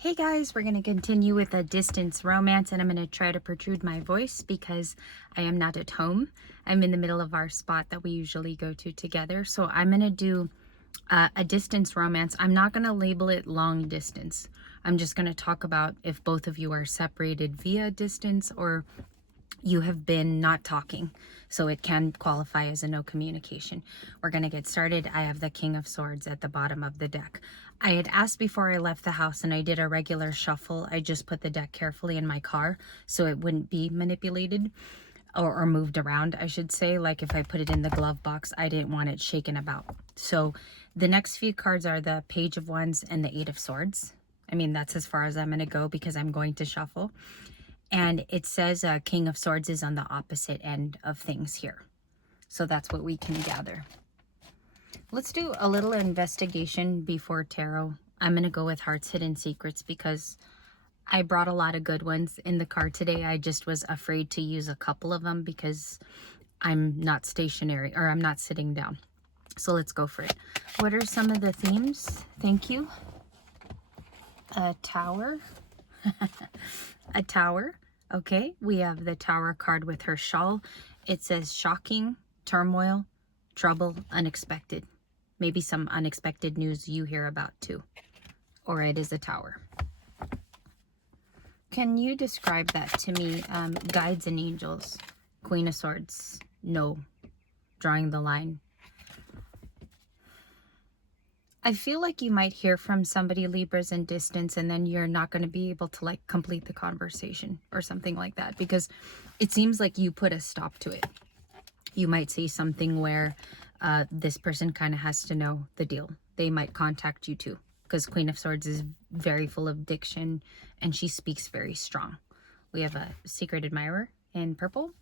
Hey guys, we're going to continue with a distance romance, and I'm going to try to protrude my voice because I am not at home. I'm in the middle of our spot that we usually go to together. So I'm going to do a distance romance. I'm not going to label it long distance. I'm just going to talk about if both of you are separated via distance or you have been not talking. So it can qualify as a no communication. We're going to get started. I have the King of Swords at the bottom of the deck. I had asked before I left the house and I did a regular shuffle. I just put the deck carefully in my car so it wouldn't be manipulated or moved around, I should say. Like if I put it in the glove box, I didn't want it shaken about. So the next few cards are the Page of Wands and the Eight of Swords. I mean, that's as far as I'm going to go because I'm going to shuffle. And it says King of Swords is on the opposite end of things here. So that's what we can gather. Let's do a little investigation before tarot. I'm going to go with Heart's Hidden Secrets because I brought a lot of good ones in the card today. I just was afraid to use a couple of them because I'm not stationary, or I'm not sitting down. So let's go for it. What are some of the themes? Thank you. A tower. A tower. Okay, we have the Tower card with her shawl. It says shocking, turmoil, trouble, unexpected. Maybe some unexpected news you hear about too. Or it is a tower. Can you describe that to me? Guides and angels. Queen of Swords. No. Drawing the line. I feel like you might hear from somebody, Libras, in distance, and then you're not going to be able to like complete the conversation or something like that because it seems like you put a stop to it. You might say something where this person kind of has to know the deal. They might contact you too because Queen of Swords is very full of diction and she speaks very strong. We have a Secret Admirer in purple.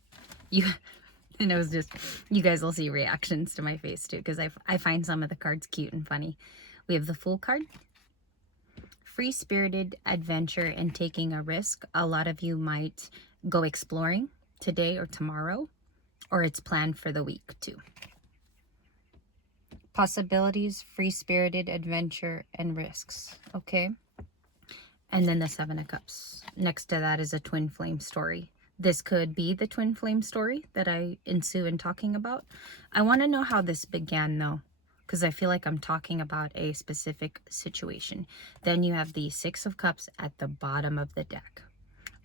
And it was just, you guys will see reactions to my face too, because I find some of the cards cute and funny. We have the Fool card. Free-spirited adventure and taking a risk. A lot of you might go exploring today or tomorrow, or it's planned for the week too. Possibilities, free-spirited adventure, and risks. Okay. And then the Seven of Cups. Next to that is a twin flame story. This could be the twin flame story that I ensue in talking about. I want to know how this began though, because I feel like I'm talking about a specific situation. Then you have the Six of Cups at the bottom of the deck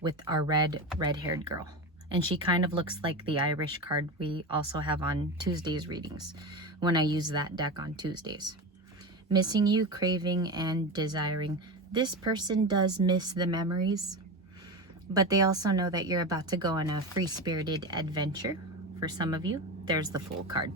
with our red-haired girl. And she kind of looks like the Irish card we also have on Tuesday's readings when I use that deck on Tuesdays. Missing you, craving, and desiring. This person does miss the memories, but they also know that you're about to go on a free-spirited adventure. For some of you, there's the Fool card.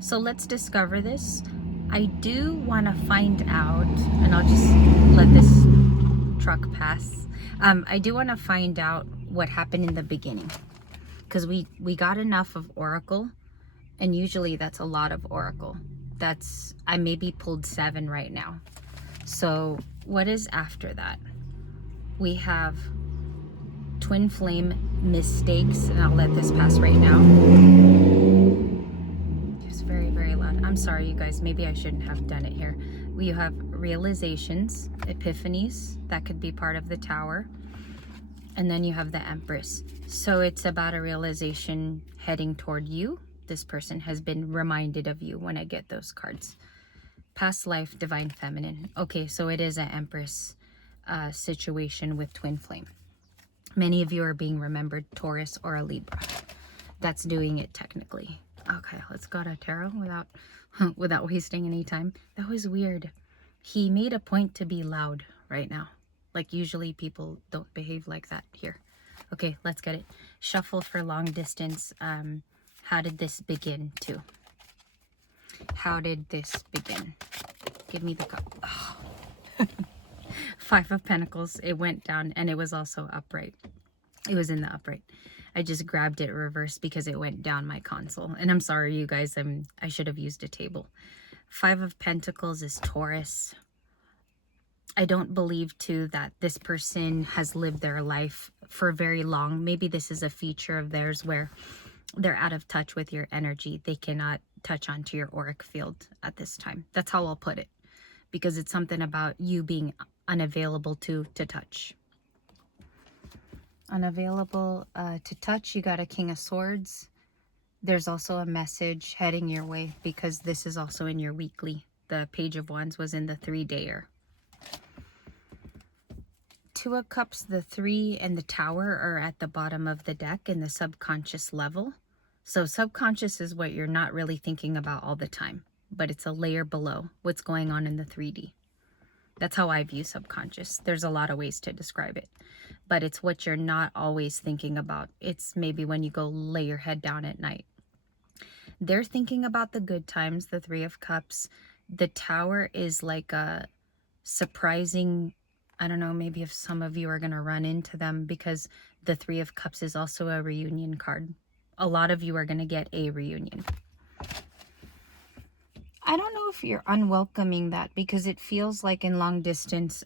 So let's discover this. I do want to find out, and I'll just let this truck pass. I do want to find out what happened in the beginning, because we got enough of Oracle, and usually that's a lot of Oracle. I maybe pulled 7 right now. So what is after that? We have twin flame mistakes, and I'll let this pass right now. It's very, very loud. I'm sorry, you guys. Maybe I shouldn't have done it here. We have realizations, epiphanies. That could be part of the Tower. And then you have the Empress. So it's about a realization heading toward you. This person has been reminded of you when I get those cards. Past life, divine feminine. Okay, so it is an Empress situation with twin flame. Many of you are being remembered, Taurus or a Libra. That's doing it technically. Okay, let's go to tarot without wasting any time. That was weird. He made a point to be loud right now. Like usually people don't behave like that here. Okay, let's get it. Shuffle for long distance. How did this begin too? How did this begin? Give me the cup. Oh. 5 of Pentacles. It went down and it was also upright. It was in the upright. I just grabbed it reversed because it went down my console. And I'm sorry, you guys. I should have used a table. 5 of Pentacles is Taurus. I don't believe too that this person has lived their life for very long. Maybe this is a feature of theirs where they're out of touch with your energy. They cannot touch onto your auric field at this time. That's how I'll put it. because it's something about you being unavailable to touch. Unavailable to touch. You got a King of Swords. There's also a message heading your way because this is also in your weekly. The Page of Wands was in the 3-dayer. Two of Cups, the 3 and the Tower are at the bottom of the deck in the subconscious level. So subconscious is what you're not really thinking about all the time, but it's a layer below what's going on in the 3D. That's how I view subconscious. There's a lot of ways to describe it, but it's what you're not always thinking about. It's maybe when you go lay your head down at night. They're thinking about the good times, the 3 of Cups. The Tower is like a surprising, I don't know, maybe if some of you are going to run into them, because the 3 of Cups is also a reunion card. A lot of you are going to get a reunion. I don't know if you're unwelcoming that, because it feels like in long distance,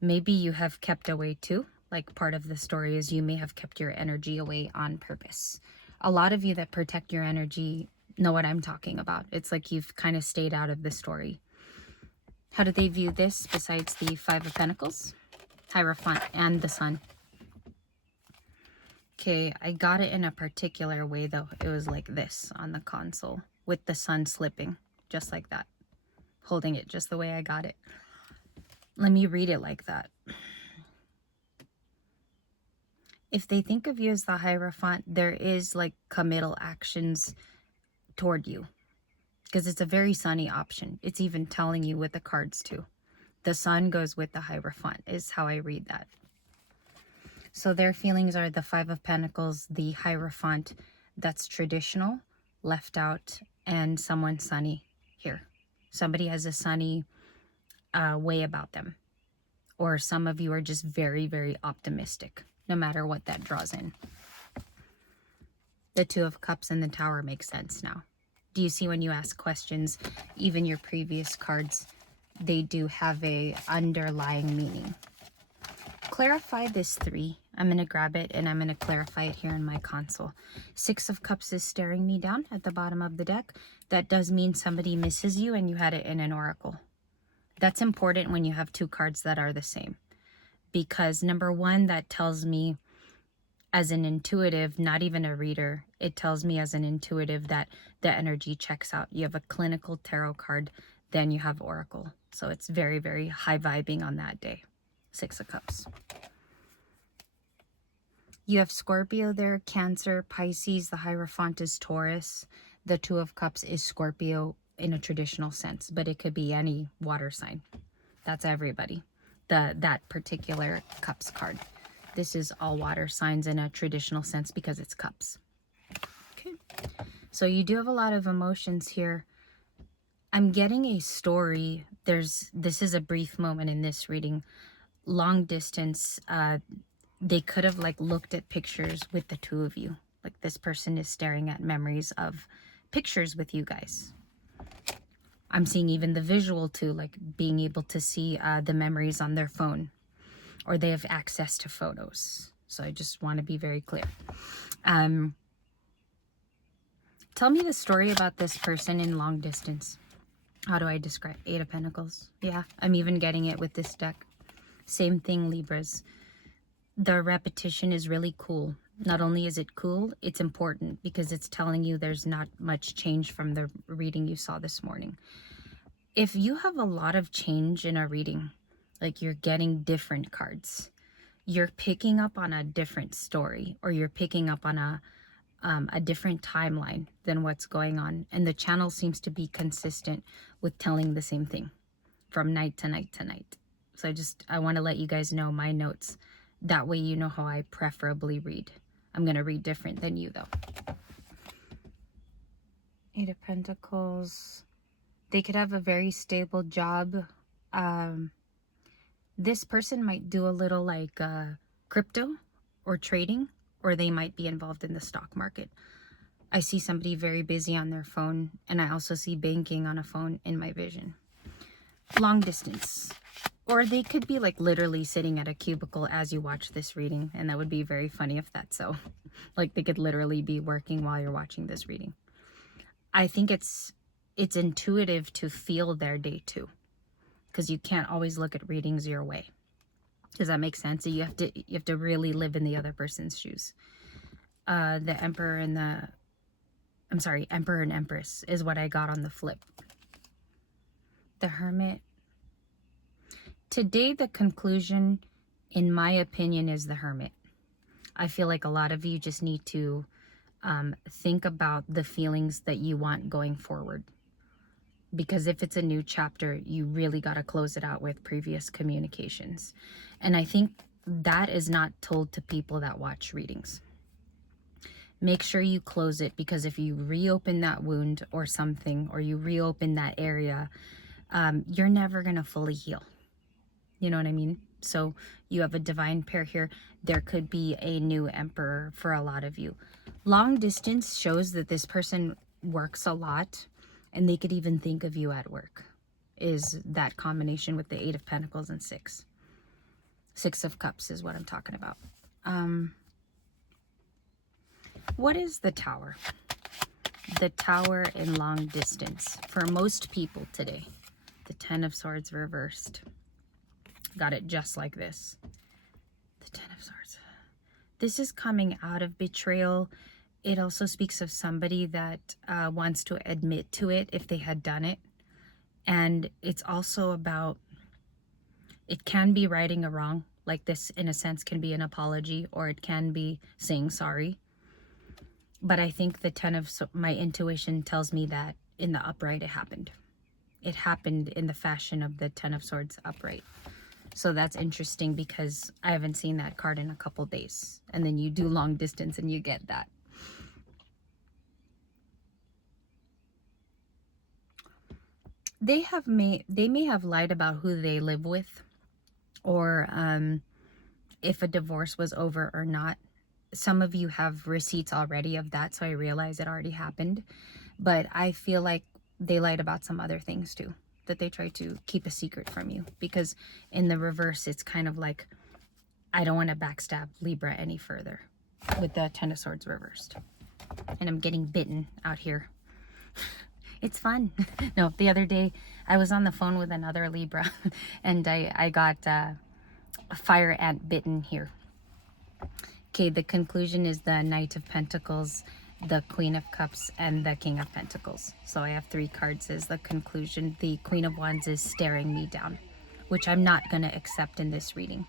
maybe you have kept away too. Like part of the story is you may have kept your energy away on purpose. A lot of you that protect your energy know what I'm talking about. It's like you've kind of stayed out of the story. How do they view this besides the 5 of Pentacles, Hierophant, and the Sun? Okay, I got it in a particular way though. It was like this on the console with the Sun slipping, just like that. Holding it just the way I got it. Let me read it like that. If they think of you as the Hierophant, there is like committal actions toward you, because it's a very sunny option. It's even telling you with the cards too. The Sun goes with the Hierophant is how I read that. So their feelings are the 5 of Pentacles, the Hierophant, that's traditional, left out, and someone sunny here. Somebody has a sunny way about them. Or some of you are just very, very optimistic, no matter what that draws in. The 2 of Cups and the Tower makes sense now. Do you see when you ask questions, even your previous cards, they do have a underlying meaning. Clarify this 3. I'm going to grab it and I'm going to clarify it here in my console. 6 of Cups is staring me down at the bottom of the deck. That does mean somebody misses you and you had it in an oracle. That's important when you have 2 cards that are the same. Because number 1, that tells me as an intuitive, not even a reader, it tells me as an intuitive that the energy checks out. You have a clinical tarot card, then you have oracle. So it's very, very high vibing on that day. 6 of Cups. You have Scorpio there, Cancer, Pisces. The Hierophant is Taurus. The 2 of Cups is Scorpio in a traditional sense, but it could be any water sign. That's everybody. That particular Cups card. This is all water signs in a traditional sense because it's cups. Okay. So you do have a lot of emotions here. I'm getting a story. This is a brief moment in this reading. Long distance, they could have like looked at pictures with the 2 of you. Like this person is staring at memories of pictures with you guys. I'm seeing even the visual too, like being able to see the memories on their phone, or they have access to photos. So I just want to be very clear. Tell me the story about this person in long distance. How do I describe 8 of Pentacles? Yeah, I'm even getting it with this deck. Same thing, Libras. The repetition is really cool. Not only is it cool, it's important because it's telling you there's not much change from the reading you saw this morning. If you have a lot of change in a reading, like you're getting different cards, you're picking up on a different story, or you're picking up on a different timeline than what's going on. And the channel seems to be consistent with telling the same thing from night to night to night. So I want to let you guys know my notes. That way you know how I preferably read. I'm going to read different than you though. 8 of Pentacles. They could have a very stable job. This person might do a little like crypto or trading, or they might be involved in the stock market. I see somebody very busy on their phone, and I also see banking on a phone in my vision. Long distance. Or they could be like literally sitting at a cubicle as you watch this reading, and that would be very funny if that's so. Like they could literally be working while you're watching this reading. I think it's it's intuitive to feel their day too, because you can't always look at readings your way. Does that make sense? So you have to really live in the other person's shoes. The Emperor and Emperor and Empress is what I got on the flip. The Hermit. Today, the conclusion, in my opinion, is the Hermit. I feel like a lot of you just need to think about the feelings that you want going forward. Because if it's a new chapter, you really got to close it out with previous communications. And I think that is not told to people that watch readings. Make sure you close it, because if you reopen that wound or something, or you reopen that area, you're never going to fully heal. You know what I mean? So you have a divine pair here. There could be a new emperor for a lot of you. Long distance shows that this person works a lot, and they could even think of you at work, is that combination with the 8 of Pentacles and 6. 6 of Cups is what I'm talking about. What is the Tower? The Tower in long distance for most people today. The 10 of Swords reversed. Got it just like this. The 10 of Swords. This is coming out of betrayal. It also speaks of somebody that wants to admit to it if they had done it. And it's also about, it can be righting a wrong. Like this, in a sense, can be an apology, or it can be saying sorry. But I think the 10 of, my intuition tells me that in the upright it happened. It happened in the fashion of the 10 of Swords upright. So that's interesting, because I haven't seen that card in a couple days. And then you do long distance and you get that. They may have lied about who they live with, or if a divorce was over or not. Some of you have receipts already of that, so I realize it already happened. But I feel like they lied about some other things too, that they tried to keep a secret from you. Because in the reverse, it's kind of like, I don't want to backstab Libra any further, with the 10 of Swords reversed. And I'm getting bitten out here. It's fun. No, the other day I was on the phone with another Libra and I got a fire ant bitten here. Okay, the conclusion is the Knight of Pentacles, the Queen of Cups, and the King of Pentacles. So I have 3 cards as the conclusion. The Queen of Wands is staring me down, which I'm not going to accept in this reading.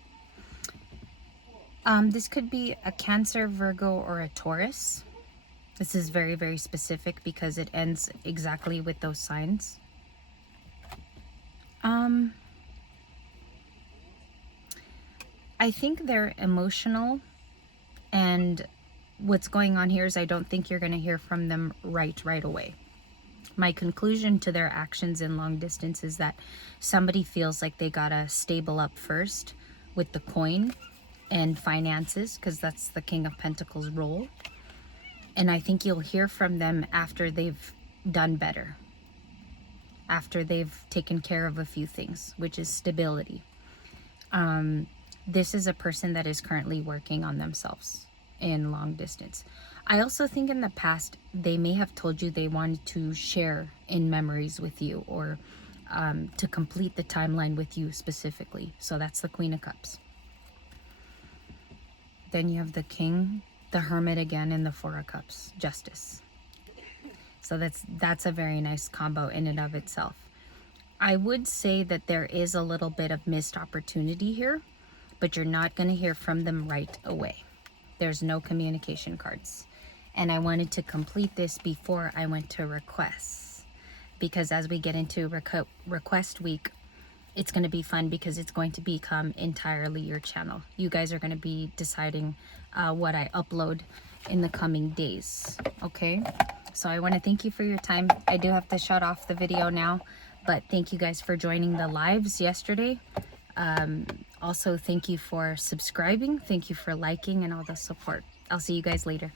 This could be a Cancer, Virgo, or a Taurus. This is very, very specific because it ends exactly with those signs. I think they're emotional, and what's going on here is I don't think you're going to hear from them right away. My conclusion to their actions in long distance is that somebody feels like they gotta stable up first with the coin and finances, because that's the King of Pentacles role. And I think you'll hear from them after they've done better, after they've taken care of a few things, which is stability. This is a person that is currently working on themselves in long distance. I also think in the past, they may have told you they wanted to share in memories with you, or to complete the timeline with you specifically. So that's the Queen of Cups. Then you have the King, the Hermit again, and the 4 of Cups, Justice. So that's a very nice combo in and of itself. I would say that there is a little bit of missed opportunity here, but you're not going to hear from them right away. There's no communication cards. And I wanted to complete this before I went to requests, because as we get into request week, it's going to be fun, because it's going to become entirely your channel. You guys are going to be deciding what I upload in the coming days. Okay, so I want to thank you for your time. I do have to shut off the video now, but thank you guys for joining the lives yesterday. Also, thank you for subscribing. Thank you for liking and all the support. I'll see you guys later.